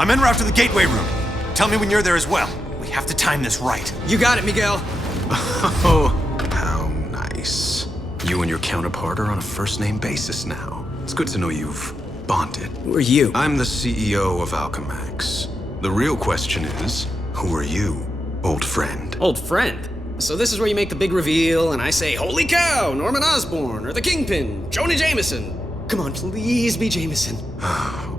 I'm en route to the gateway room. Tell me when you're there as well. We have to time this right. You got it, Miguel. Oh, how nice. You and your counterpart are on a first-name basis now. It's good to know you've bonded. Who are you? I'm the CEO of Alchemax. The real question is, who are you, old friend? Old friend? So this is where you make the big reveal, and I say, holy cow, Norman Osborn, or the Kingpin, Jonah Jameson. Come on, please be Jameson.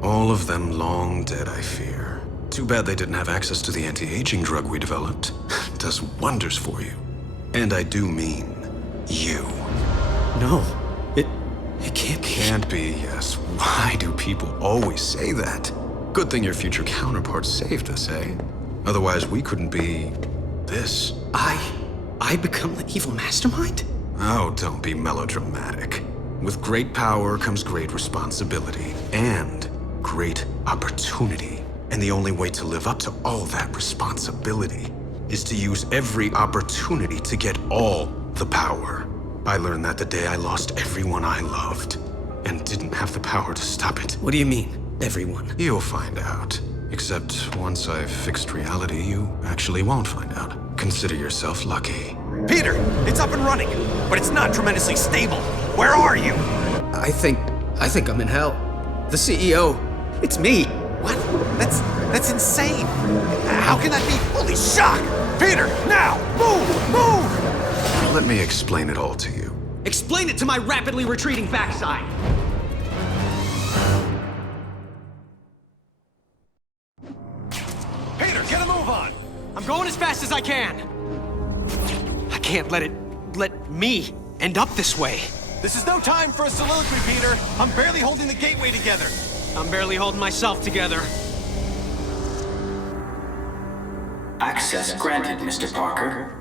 All of them long dead, I fear. Too bad they didn't have access to the anti-aging drug we developed. Does wonders for you. And I do mean you. No, it can't be. Can't be, yes. Why do people always say that? Good thing your future counterpart saved us, eh? Otherwise, we couldn't be this. I become the evil mastermind? Oh, don't be melodramatic. With great power comes great responsibility and great opportunity. And the only way to live up to all that responsibility is to use every opportunity to get all the power. I learned that the day I lost everyone I loved and didn't have the power to stop it. What do you mean, everyone? You'll find out. Except once I've fixed reality, you actually won't find out. Consider yourself lucky. Peter, it's up and running, but it's not tremendously stable. Where are you? I think I'm in hell. The CEO, it's me. What? That's insane. How can that be? Holy shock! Peter, now! Move! Let me explain it all to you. Explain it to my rapidly retreating backside. Peter, get a move on! I'm going as fast as I can. I can't let me end up this way. This is no time for a soliloquy, Peter. I'm barely holding the gateway together. I'm barely holding myself together. Access granted, Mr. Parker.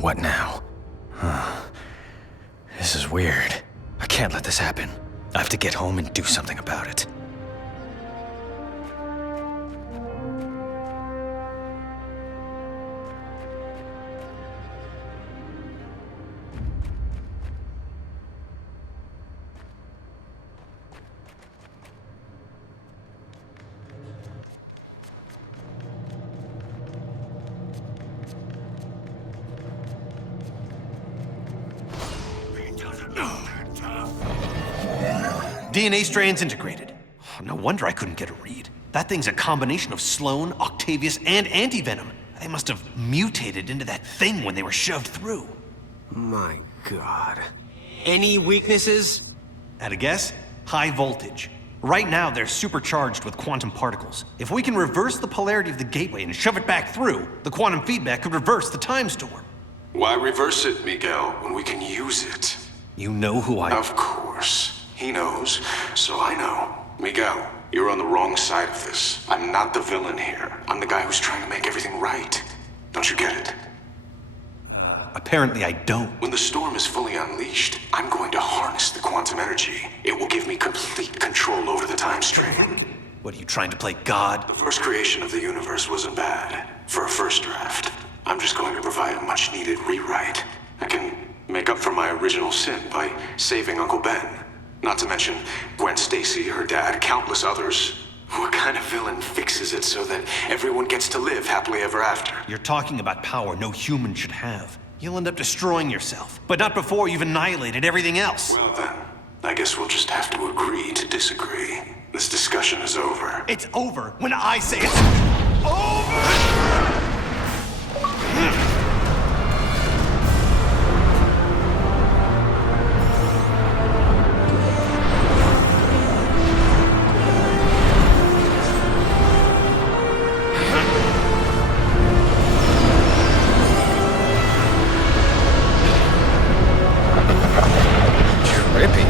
What now? This is weird. I can't let this happen. I have to get home and do something about it. DNA strands integrated. No wonder I couldn't get a read. That thing's a combination of Sloan, Octavius, and Anti-Venom. They must have mutated into that thing when they were shoved through. My God. Any weaknesses? At a guess? High voltage. Right now, they're supercharged with quantum particles. If we can reverse the polarity of the gateway and shove it back through, the quantum feedback could reverse the time storm. Why reverse it, Miguel, when we can use it? You know who I... Of course. He knows, so I know. Miguel, you're on the wrong side of this. I'm not the villain here. I'm the guy who's trying to make everything right. Don't you get it? Apparently I don't. When the storm is fully unleashed, I'm going to harness the quantum energy. It will give me complete control over the time stream. What, are you trying to play God? The first creation of the universe wasn't bad. For a first draft. I'm just going to provide a much-needed rewrite. I can make up for my original sin by saving Uncle Ben. Not to mention Gwen Stacy, her dad, countless others. What kind of villain fixes it so that everyone gets to live happily ever after? You're talking about power no human should have. You'll end up destroying yourself, but not before you've annihilated everything else. Well then, I guess we'll just have to agree to disagree. This discussion is over. It's over when I say it's over! Trippy.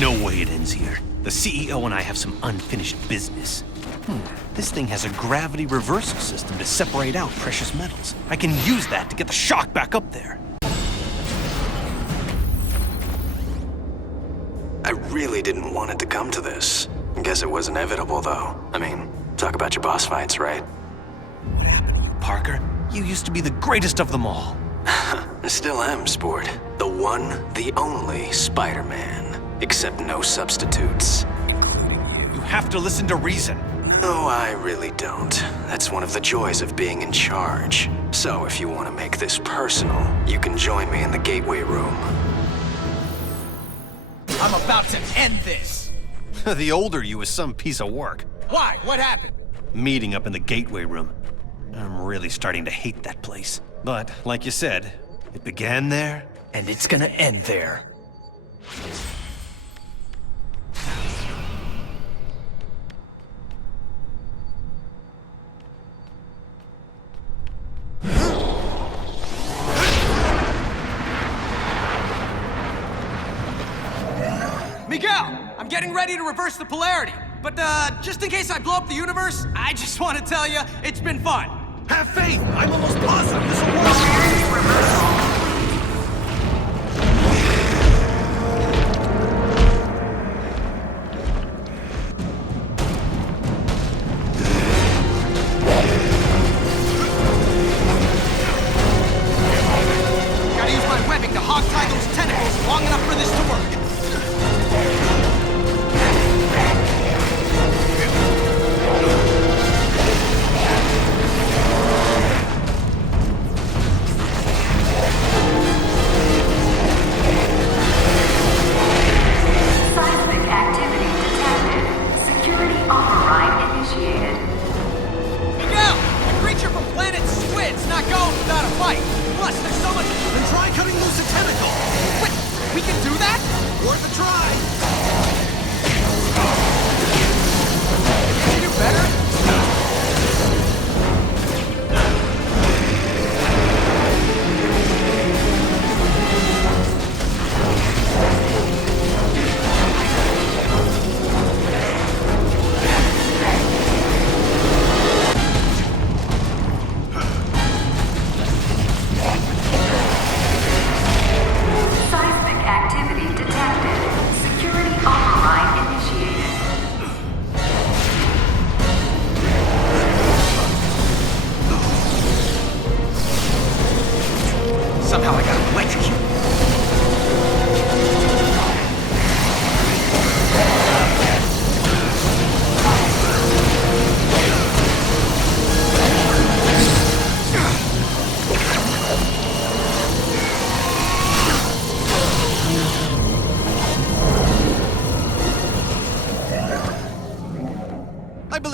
No way it ends here. The CEO and I have some unfinished business. This thing has a gravity reversal system to separate out precious metals. I can use that to get the shock back up there. I really didn't want it to come to this. Guess it was inevitable, though. I mean, talk about your boss fights, right? What happened to you, Parker? You used to be the greatest of them all. I still am, Sport. The one, the only Spider-Man. Except no substitutes. Including you. You have to listen to reason. No, I really don't. That's one of the joys of being in charge. So if you want to make this personal, you can join me in the gateway room. I'm about to end this! The older you is some piece of work. Why? What happened? Meeting up in the gateway room. I'm really starting to hate that place. But, like you said, it began there. And it's gonna end there. Miguel! I'm getting ready to reverse the polarity. But, just in case I blow up the universe, I just want to tell you, it's been fun. Have faith! I'm almost positive this will work! Gotta use my webbing to hog-tie those tentacles long enough for this to work. Seismic activity detected. Security override initiated. Miguel! A creature from planet Squid's not going without a fight. Plus, there's so much... Then try cutting loose a tentacle! Wait, we can do that?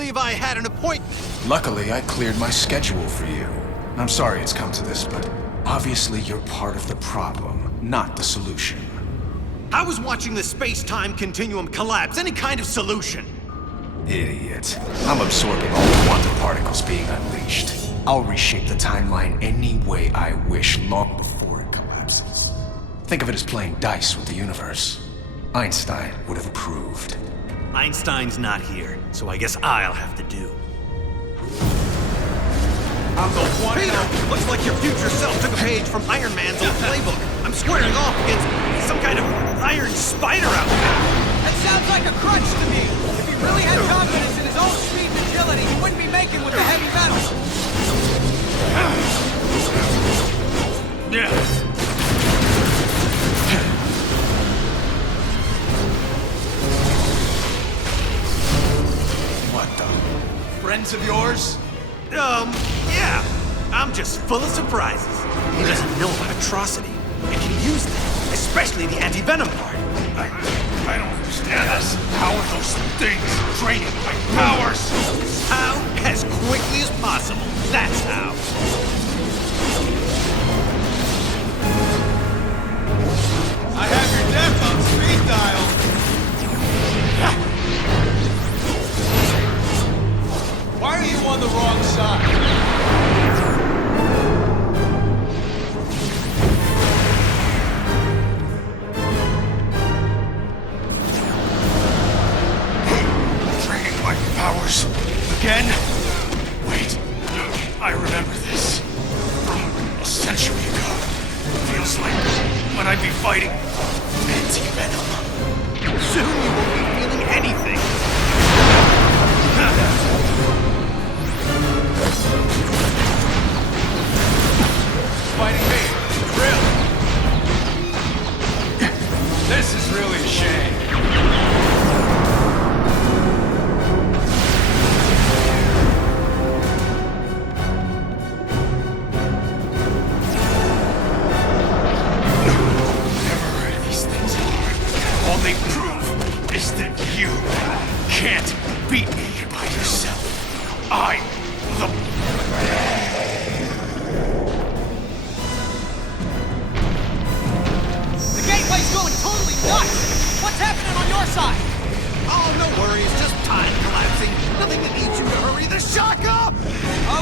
believe I had an appointment. Luckily, I cleared my schedule for you. I'm sorry it's come to this, but obviously you're part of the problem, not the solution. I was watching the space-time continuum collapse. Any kind of solution. Idiot. I'm absorbing all the quantum particles being unleashed. I'll reshape the timeline any way I wish long before it collapses. Think of it as playing dice with the universe. Einstein would have approved. Einstein's not here, so I guess I'll have to do. I'm the one. Peter, looks like your future self took a page from Iron Man's old playbook. I'm squaring off against some kind of iron spider out there. That sounds like a crutch to me. If he really had confidence in his own speed and agility, he wouldn't be making with the heavy metal. Yeah. What the? Friends of yours? Yeah. I'm just full of surprises. He doesn't know about atrocity. I can use that, especially the anti-venom part. I don't understand this. How are those things draining my powers? How? As quickly as possible. That's how. I have your death on speed dial. Why are you on the wrong side? Powers. Again? Wait. I remember this. From a century ago. Feels like when I'd be fighting Anti-Venom. Soon you won't be feeling anything. Fighting me? Really? This is really a shame. Only proof is that you can't beat me by yourself. I'm the... The gateway's going totally nuts! What's happening on your side? Oh, no worries. Just time collapsing. Nothing that needs you to hurry the shock up!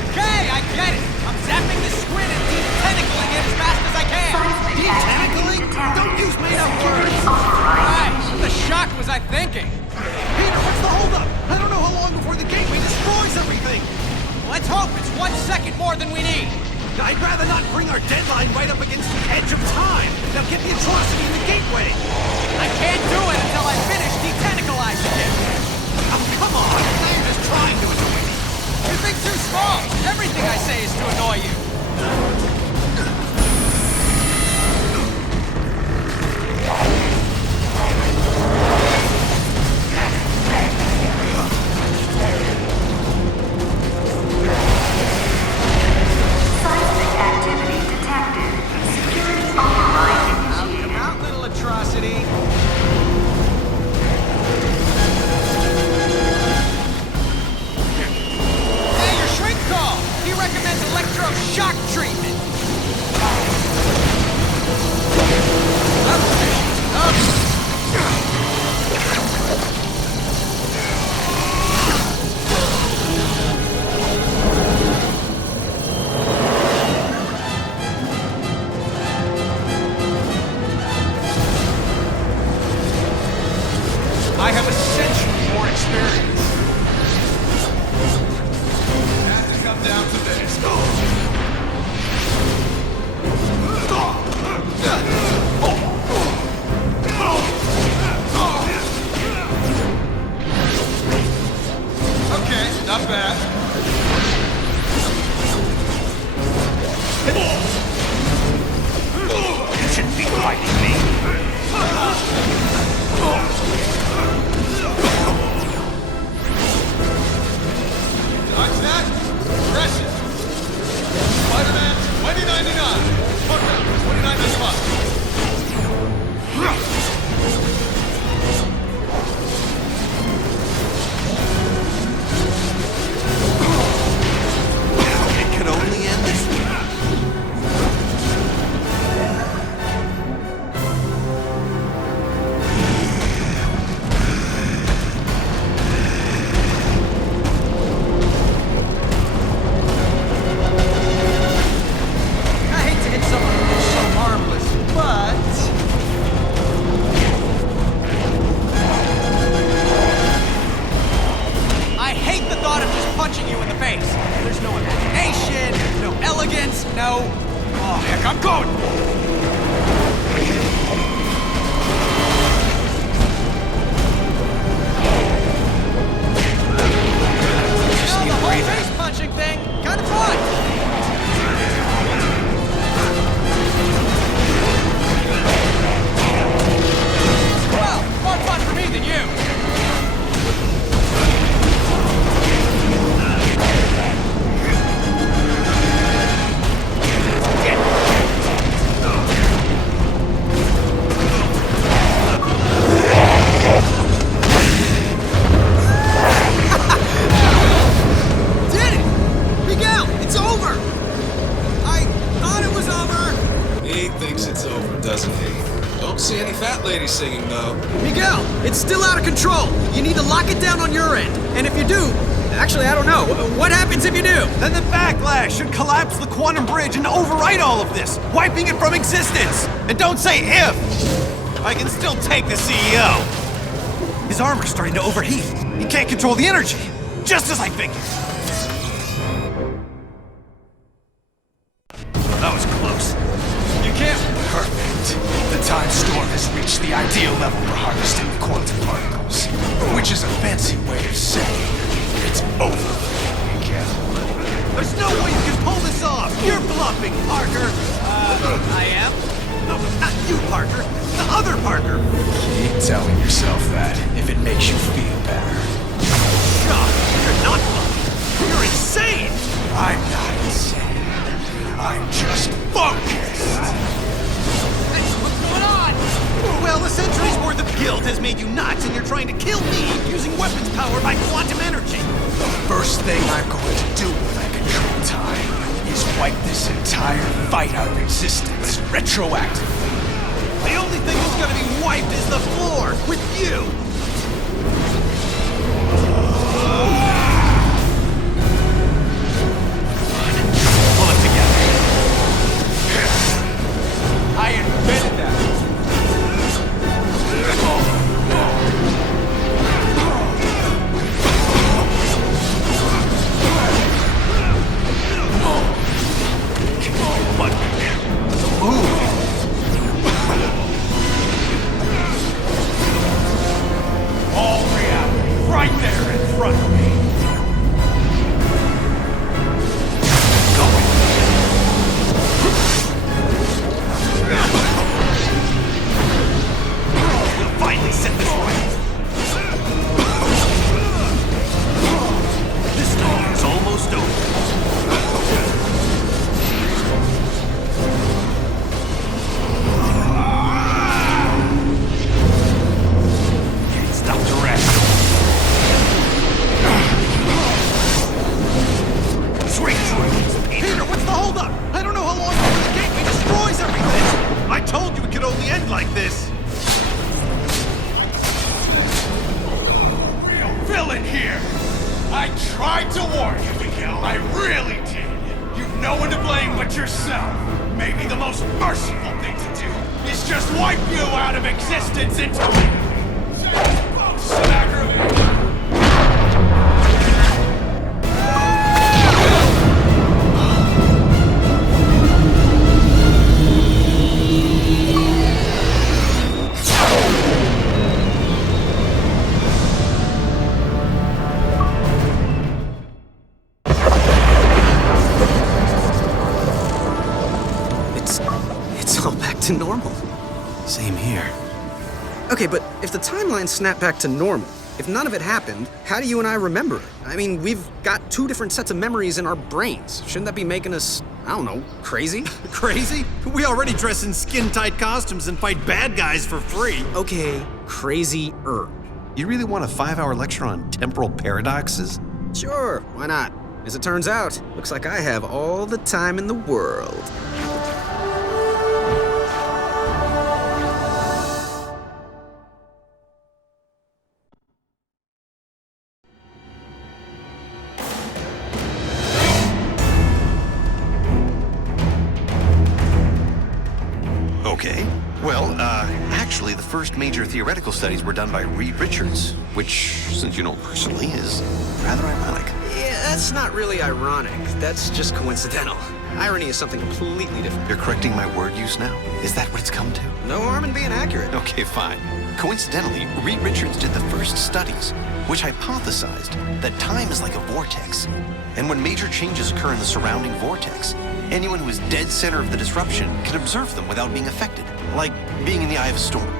Okay, I get it. I'm zapping the squid and detentacling it as fast as I can. Detentacling? Don't use made-up words! Right. What the shock was I thinking? Peter, what's the holdup? I don't know how long before the gateway destroys everything! Let's hope it's 1 second more than we need. I'd rather not bring our deadline right up against the edge of time. Now get the atrocity in the gateway! I can't do it until I finish detentacalizing it. Oh, come on! Now you're just trying to annoy me. You think too small. Everything I say is to annoy you. Seismic activity detected. Security override initiated. Come out, little atrocity. Hey, your shrink call! He recommends electroshock treatment. I have a century more experience. Has to come down to this. Okay, not bad. You shouldn't be fighting me. Miguel, it's still out of control. You need to lock it down on your end. And if you do, actually, I don't know. What happens if you do? Then the backlash should collapse the quantum bridge and overwrite all of this, wiping it from existence. And don't say if. I can still take the CEO. His armor's starting to overheat. He can't control the energy, just as I figured. That was close. You can't. Perfect. The time storm has reached the ideal level for harvesting the quantum particles, which is a fancy way of saying it's over. Miguel. There's no way you can pull this off. You're bluffing, Parker. I am? No, not you, Parker. The other Parker. Keep telling yourself that if it makes you feel better. Shock. You're not bluffing. You're insane. I'm not insane. I'm just focused. What's going on? Well, a century's worth of guilt has made you nuts, and you're trying to kill me using weapons powered by quantum energy. The first thing I'm going to do when I control time is wipe this entire fight out of existence retroactively. The only thing that's gonna be wiped is the floor with you. Pull it together. I invented that. All reality, right there in front of me. We'll finally set this right. This time it's almost over. Can't stop to rest. Sweet dreams, Peter, what's the holdup? I don't know how long the gateway destroys everything. I told you it could only end like this. Real villain here! I tried to warn you, Miguel. I really did. You've no one to blame but yourself. Maybe the most merciful thing to do is just wipe you out of existence entirely. Some aggravation. It's all back to normal. Same here. Okay, but if the timeline snapped back to normal, if none of it happened, how do you and I remember it? I mean, we've got two different sets of memories in our brains. Shouldn't that be making us, I don't know, crazy? Crazy? We already dress in skin-tight costumes and fight bad guys for free. Okay, crazy-er. You really want a 5-hour lecture on temporal paradoxes? Sure, why not? As it turns out, looks like I have all the time in the world. Okay. Well, actually, the first major theoretical studies were done by Reed Richards, which, since you know personally, is rather ironic. Yeah, that's not really ironic. That's just coincidental. Irony is something completely different. You're correcting my word use now? Is that what it's come to? No harm in being accurate. Okay, fine. Coincidentally, Reed Richards did the first studies, which hypothesized that time is like a vortex. And when major changes occur in the surrounding vortex, anyone who is dead center of the disruption can observe them without being affected, like being in the eye of a storm.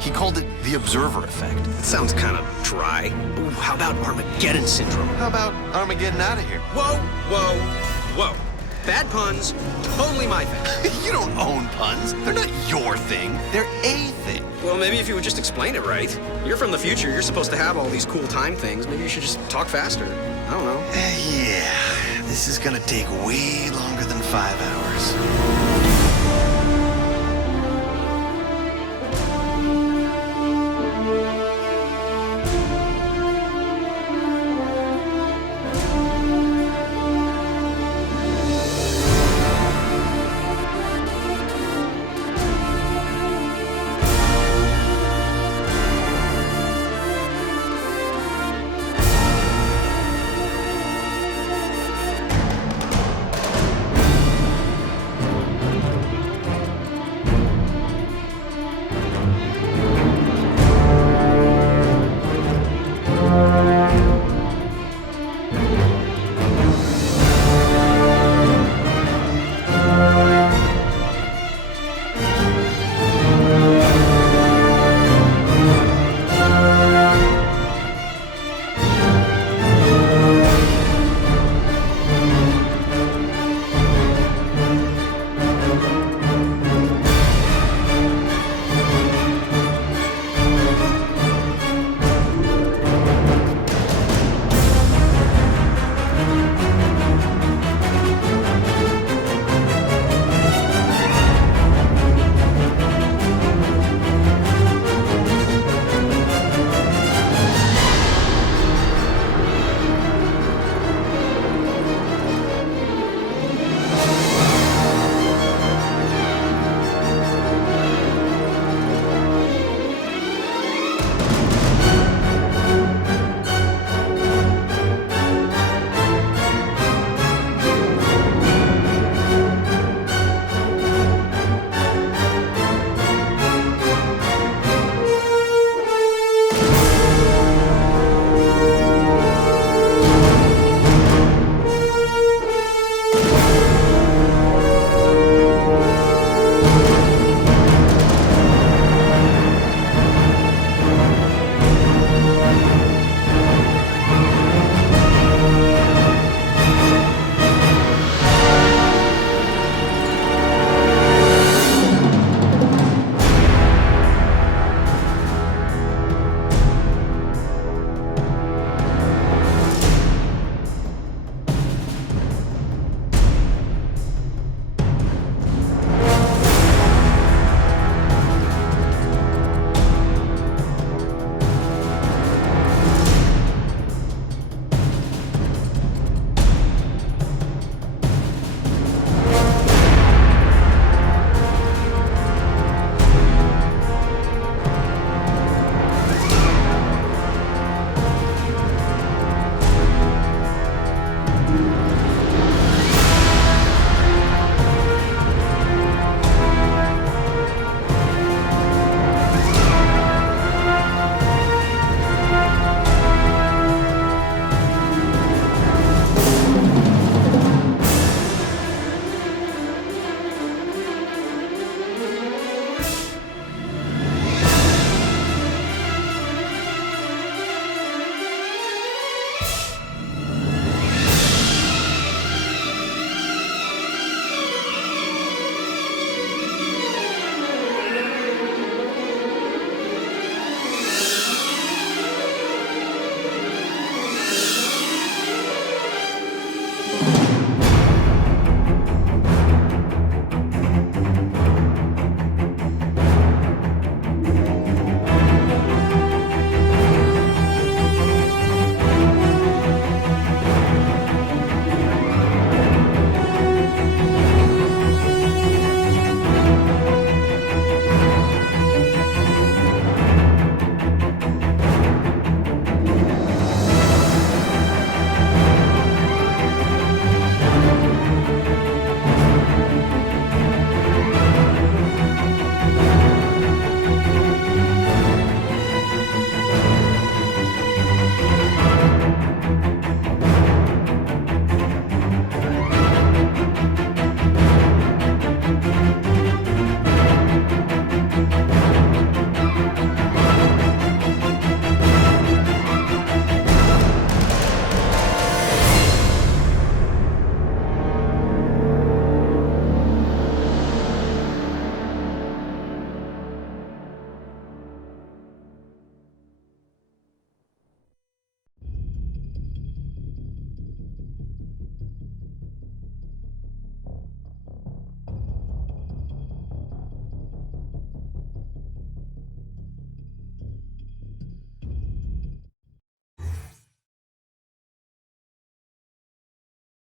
He called it the observer effect. That sounds kind of dry. Ooh, how about Armageddon syndrome? How about Armageddon out of here? Whoa, whoa, whoa. Bad puns, totally my thing. You don't own puns. They're not your thing. They're a thing. Well, maybe if you would just explain it right. You're from the future. You're supposed to have all these cool time things. Maybe you should just talk faster. I don't know. Yeah, this is gonna take way longer than 5 hours.